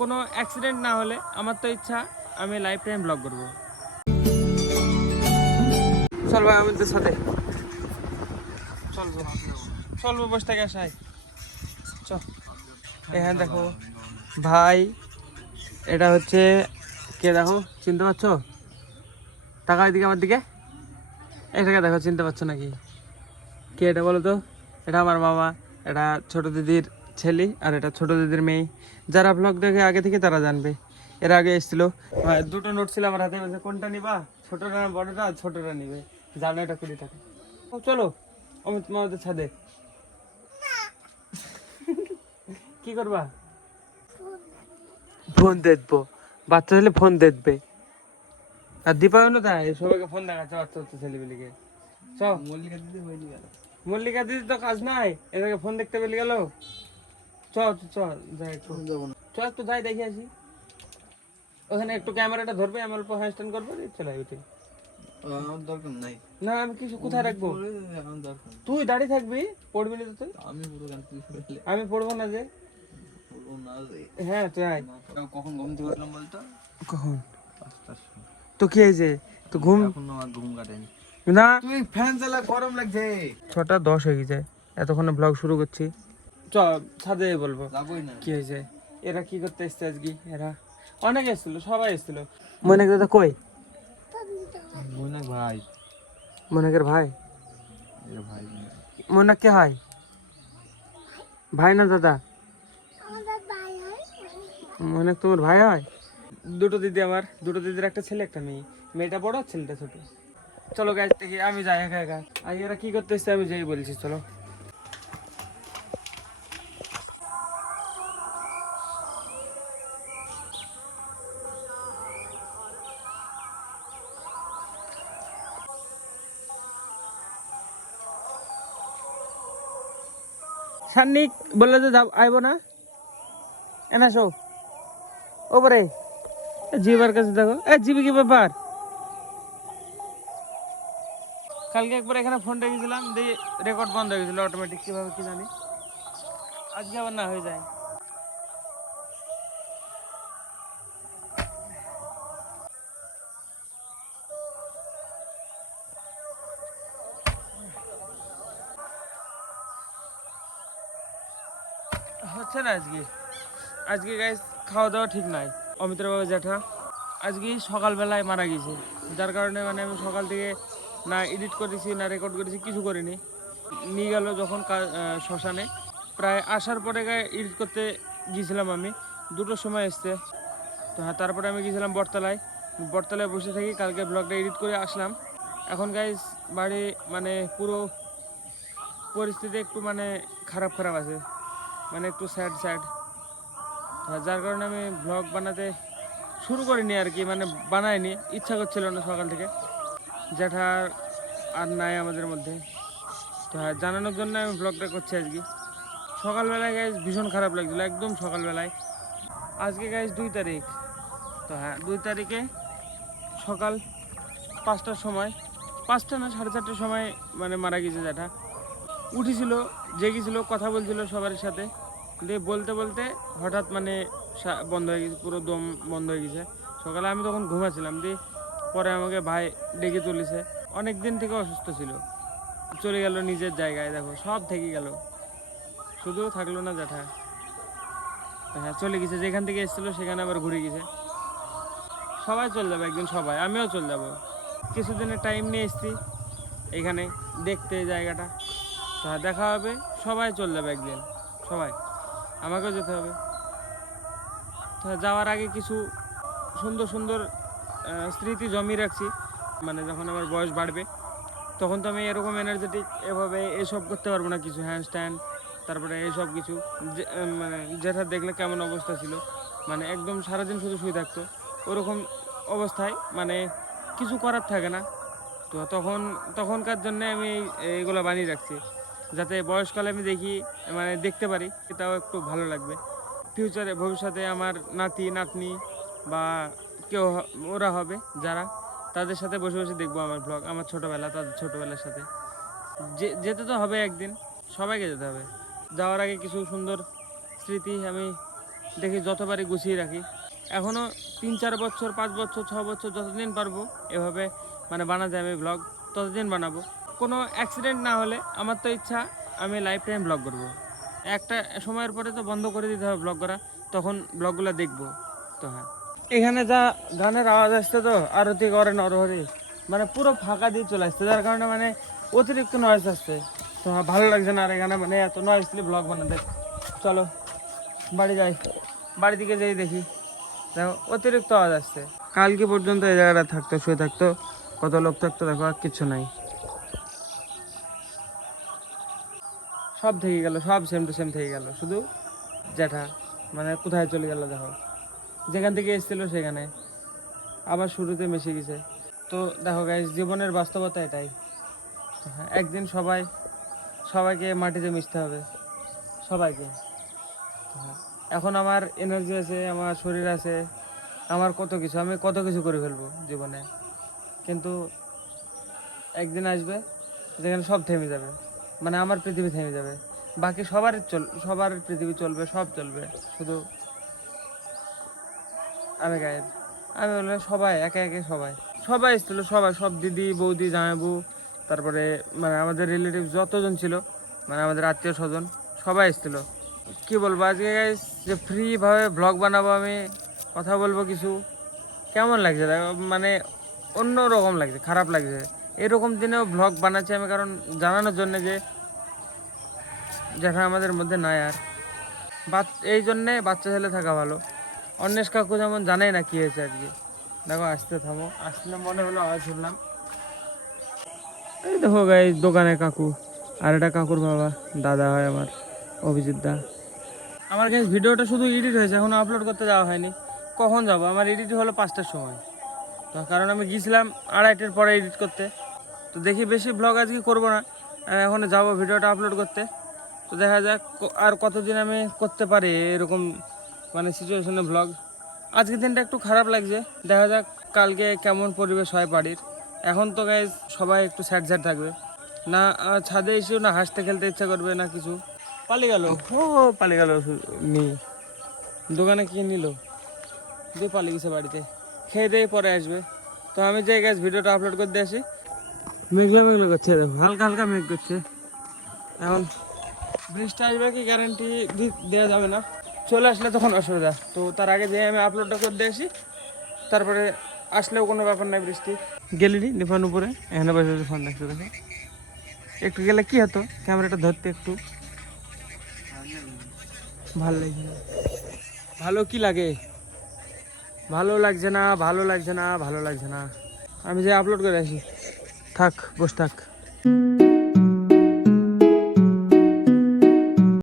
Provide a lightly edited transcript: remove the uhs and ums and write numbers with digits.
কোনো অ্যাক্সিডেন্ট না হলে আমার তো ইচ্ছা আমি লাইফ টাইম ব্লগ করবো। চল ভাই আমাদের সাথে চলবো বসে থেকে আসাই। চল হ্যাঁ দেখো ভাই, এটা হচ্ছে কে দেখো, চিনতে পারছো? টাকা দিকে আমার দিকে, এটাকে দেখো, চিনতে পারছো নাকি? কে এটা বলো তো? এটা আমার মামা, এটা ছোট দিদির ছেলে আর এটা ছোট দিদির মেয়ে। যারা ব্লগ দেখে আগে থেকে তারা জানবে। এর আগে এসেছিল, দুটো নোট ছিল আমার হাতে, বলছে কোনটা নিবা, ছোটটা না বড়টা? ছোটটা নিবে, জানো এটা 20 টাকা। চলো আমি তোমাদের ছাদে। কি করবা? ফোন দেখবো, বাচ্চা ছেলে ফোন দেখবে। আর দীপায়নও তাই, সবাইকে ফোন দেখাচ্ছে বাচ্চা বাচ্চা ছেলেপিলিকে। চল মল্লিকা দিদি হয়ে গেল, মল্লিকা দিদি তো কাজ নাই, এটাকে ফোন দেখতে পেলে গেল। চল চল যাই, একটু চল একটু যাই দেখে আসি। ওখানে একটু ক্যামেরাটা ধরবে, আমি অল্প হ্যান্ডস্ট্যান্ড করবো, চলে ওইটাই। আমার দরকার নাই। না আমি কিছু কোথায় রাখবো? তুই দাঁড়িয়ে থাকবি, পড়বি না তো তুই? আমি পড়বো না যে। হ্যাঁ তুই আয়। কখন ঘুম থেকে উঠলাম বলতো? কখন? তো কি হয়েছে? তো ঘুম এখনো আমার ঘুম কাটেনি। না, তুই ফ্যান চালা, গরম লাগছে। 6টা 10 হয়ে গেছে, এতক্ষণে ব্লগ শুরু করছি। চল ছাদে বলবো যাবোই না। কি হয়েছে। এরা কি করতে এসছে আজকে? এরা অনেক এসেছিল, সবাই এসেছিল। মনেক দাদা কই? মনে ভাই, মনেকের ভাই? এর ভাই মনেক কে হয়? ভাই না দাদা? মনেক তোমার ভাই হয়? দুটো দিদি আমার, দুটো দিদির একটা ছেলে একটা মেয়ে। মেয়েটা বড়, ছেলেটা ছোট। চলো গাছ থেকে আমি যাই একা একা। আর এরা কি করতে এসছে আমি যাই বলছি, চলো। সান্নিক বললে তো আইবো না, এনা শো ওপরে জিবার কাছে দেখো। জিবি কি ব্যাপার? কালকে একবার এখানে ফোন রেখেছিলাম, দিয়ে রেকর্ড বন্ধ হয়ে গেছিল অটোমেটিক, কিভাবে কি জানি। আজকে আবার না হয়ে যায়। হচ্ছে না আজকে। আজকে গাইস খাওয়া দাওয়া ঠিক নাই। অমিতার বাবা জ্যাঠা আজকে সকালবেলায় মারা গেছে, যার কারণে মানে আমি সকাল থেকে না এডিট করেছি না রেকর্ড করেছি, কিছু করিনি। নিয়ে গেল যখন শ্মশানে, প্রায় আসার পরে এডিট করতে গিয়েছিলাম আমি, 2টোর সময় এসছে। তো হ্যাঁ, তারপরে আমি গিয়েছিলাম বটতলায়, বটতলায় বসে থাকি, কালকে ব্লগটা এডিট করে আসলাম। এখন গাইস বাড়ি মানে পুরো পরিস্থিতি একটু মানে খারাপ খারাপ আছে, মানে একটু স্যাড স্যাড। যার কারণে আমি ব্লগ বানাতে শুরু করিনি আর কি, মানে বানাইনি, ইচ্ছা করছিল না সকাল থেকে। জ্যাঠা আর নাই আমাদের মধ্যে, তো হ্যাঁ জানানোর জন্য আমি ব্লগটা করছি আজকে। সকালবেলায় গাইজ ভীষণ খারাপ লাগছিলো, একদম সকালবেলায়। আজকে গাইজ 2 তারিখ, তো হ্যাঁ 2 তারিখে সকাল 5টার সময়, 5টা না 4:30টার সময় মানে মারা গেছে জ্যাঠা। উঠেছিল, জেগেছিল, কথা বলছিল সবার সাথে, দিয়ে বলতে বলতে হঠাৎ মানে বন্ধ হয়ে গেছে, পুরো দম বন্ধ হয়ে গেছে। সকালে আমি তখন ঘুমাচ্ছিলাম, দিয়ে পরে আমাকে ভাই ডেকে তুলেছে। অনেক দিন থেকে অসুস্থ ছিল, চলে গেল নিজের জায়গায়, দেখো সব থেকে গেল, শুধু থাকলো না জ্যাঠা। হ্যাঁ চলে গেছে, যেখান থেকে এসেছিলো সেখানে আবার ঘুরে গেছে। সবাই চলে যাবে একদিন, সবাই, আমিও চলে যাব। কিছুদিনের টাইম নিয়ে এসেছি এখানে দেখতে জায়গাটা, তো দেখা হবে। সবাই চলে যাবে একদিন, সবাই, আমাকেও যেতে হবে। তো যাওয়ার আগে কিছু সুন্দর সুন্দর স্মৃতি জমিয়ে রাখছি, মানে যখন আমার বয়স বাড়বে তখন তো আমি এরকম এনার্জেটিক এভাবে এসব করতে পারবো না, কিছু হ্যান্ডস্ট্যান্ড, তারপরে এইসব কিছু। মানে যেটা দেখলে কেমন অবস্থা ছিল, মানে একদম সারাদিন শুধু শুয়ে থাকতো, ওরকম অবস্থায় মানে কিছু করার থাকে না। তো তখনকার জন্য আমি এইগুলো বানিয়ে রাখছি, যাতে বয়সকালে আমি দেখি, মানে দেখতে পারি, এটাও একটু ভালো লাগবে। ফিউচারে ভবিষ্যতে আমার নাতি নাতনি বা কেউ ওরা হবে যারা, তাদের সাথে বসে বসে দেখবো আমার ব্লগ, আমার ছোটোবেলা, তাদের ছোটোবেলার সাথে। যেতে তো হবে একদিন, সবাইকে যেতে হবে। যাওয়ার আগে কিছু সুন্দর স্মৃতি আমি দেখি যতবারই গুছিয়ে রাখি। এখনও 3-4 বছর, 5 বছর, 6 বছর যতদিন পারবো এভাবে মানে বানাতে আমি ব্লগ ততদিন বানাবো। কোনো অ্যাক্সিডেন্ট না হলে আমার তো ইচ্ছা আমি লাইফ টাইম ব্লগ করবো। একটা সময়ের পরে তো বন্ধ করে দিতে হবে ব্লগ করা, তখন ব্লগগুলো দেখবো। তো হ্যাঁ, এখানে যা গানের আওয়াজ আসছে তো আরতি করে নরহরি, মানে পুরো ফাঁকা দিয়ে চলে আসছে, যার কারণে মানে অতিরিক্ত নয়েজ আসছে। তো ভালো লাগছে না আর এখানে মানে এত নয়েজ দিলে ব্লগ বানাতে। চলো বাড়ি যাই, বাড়ি দিকে যেই দেখি দেখো অতিরিক্ত আওয়াজ আসছে। কালকে পর্যন্ত এই জায়গাটা থাকতো, শুয়ে থাকতো, কত লোক থাকতো, দেখো আর কিচ্ছু নাই, সব থেকে গেল, সব সেম টু সেম থেকে গেল। শুধু জ্যাঠা মানে কোথায় চলে গেল দেখো, যেখান থেকে এসেছিল সেখানে আবার শুরুতে মিশে গেছে। তো দেখো গাইস, জীবনের বাস্তবতা এটাই। হ্যাঁ, একদিন সবাইকে মাটিতে মিশতে হবে, সবাইকে। হ্যাঁ, এখন আমার এনার্জি আছে, আমার শরীর আছে, আমার কত কিছু, আমি কত কিছু করে ফেলবো জীবনে, কিন্তু একদিন আসবে যেখানে সব থেমে যাবে, মানে আমার পৃথিবী থেমে যাবে, বাকি সবার পৃথিবী চলবে, সব চলবে, শুধু আমি গায়েব। আমি বললাম সবাই একে একে সবাই এসেছিলো, সব দিদি বৌদি জামাইবু, তারপরে মানে আমাদের রিলেটিভ যতজন ছিল, মানে আমাদের আত্মীয় স্বজন সবাই এসেছিলো। কি বলবো আজকে গাইস, যে ফ্রিভাবে ব্লগ বানাবো, আমি কথা বলবো কিছু, কেমন লাগছে দেখো, মানে অন্য রকম লাগছে, খারাপ লাগছে। এরকম দিনেও ব্লগ বানাচ্ছি আমি, কারণ জানানোর জন্য যে যেটা আমাদের মধ্যে নাই আর। এই জন্যে বাচ্চা ছেলে থাকা ভালো। অন্বেষ কাকু যেমন জানেই না কি হয়েছে আজকে, দেখো আসতে থামো, আসলে মনে হলো আওয়াজ শুনলাম। এই দেখো গাই দোকানে কাকু, আর এটা কাকুর বাবা, দাদা হয় আমার, অভিজিৎ দা। আমার কাছে ভিডিওটা শুধু এডিট হয়েছে, এখনো আপলোড করতে যাওয়া হয়নি। কখন যাব, আমার এডিট হলো 5টার সময়, তো কারণ আমি গিয়েছিলাম 2:30টার পরে এডিট করতে। তো দেখি বেশি ব্লগ আজকে করবো না, আমি এখন যাবো ভিডিওটা আপলোড করতে। তো দেখা যাক আর কতদিন আমি করতে পারি এরকম মানে সিচুয়েশনে ব্লগ। আজকের দিনটা একটু খারাপ লাগছে, দেখা যাক কালকে কেমন পরিবেশ হয় বাড়ির। এখন তো গাইজ সবাই একটু স্যাড থাকবে, না ছাদে এসেও না হাসতে খেলতে ইচ্ছা করবে না কিছু। পালিয়ে গেল, পালিয়ে গেল, নিয়ে দোকানে কি নিল দিয়ে পালিয়ে গেছে বাড়িতে, খেয়ে দিয়ে পরে আসবে। তো আমি যাই গাইজ ভিডিওটা আপলোড করতে আসি। মেঘলা করছে, দেখো হালকা হালকা মেঘ করছে। এখন বৃষ্টি আসবে কি গ্যারান্টি দেওয়া যাবে না, চলে আসলে তখন অসুবিধা। তো তার আগে যে আমি আপলোডটা করতে আসি, তারপরে আসলেও কোনো ব্যাপার নাই। বৃষ্টি গেলি নিফান উপরে, এখানে বসে বসে ফোন দেখতে, দেখো একটু গেলে কি হতো, ক্যামেরাটা ধরতে একটু ভালো লাগছে না। ভালো কি লাগে, ভালো লাগছে না, ভালো লাগছে না, ভালো লাগছে না। আমি যে আপলোড করে আসি, থাক বস থাক।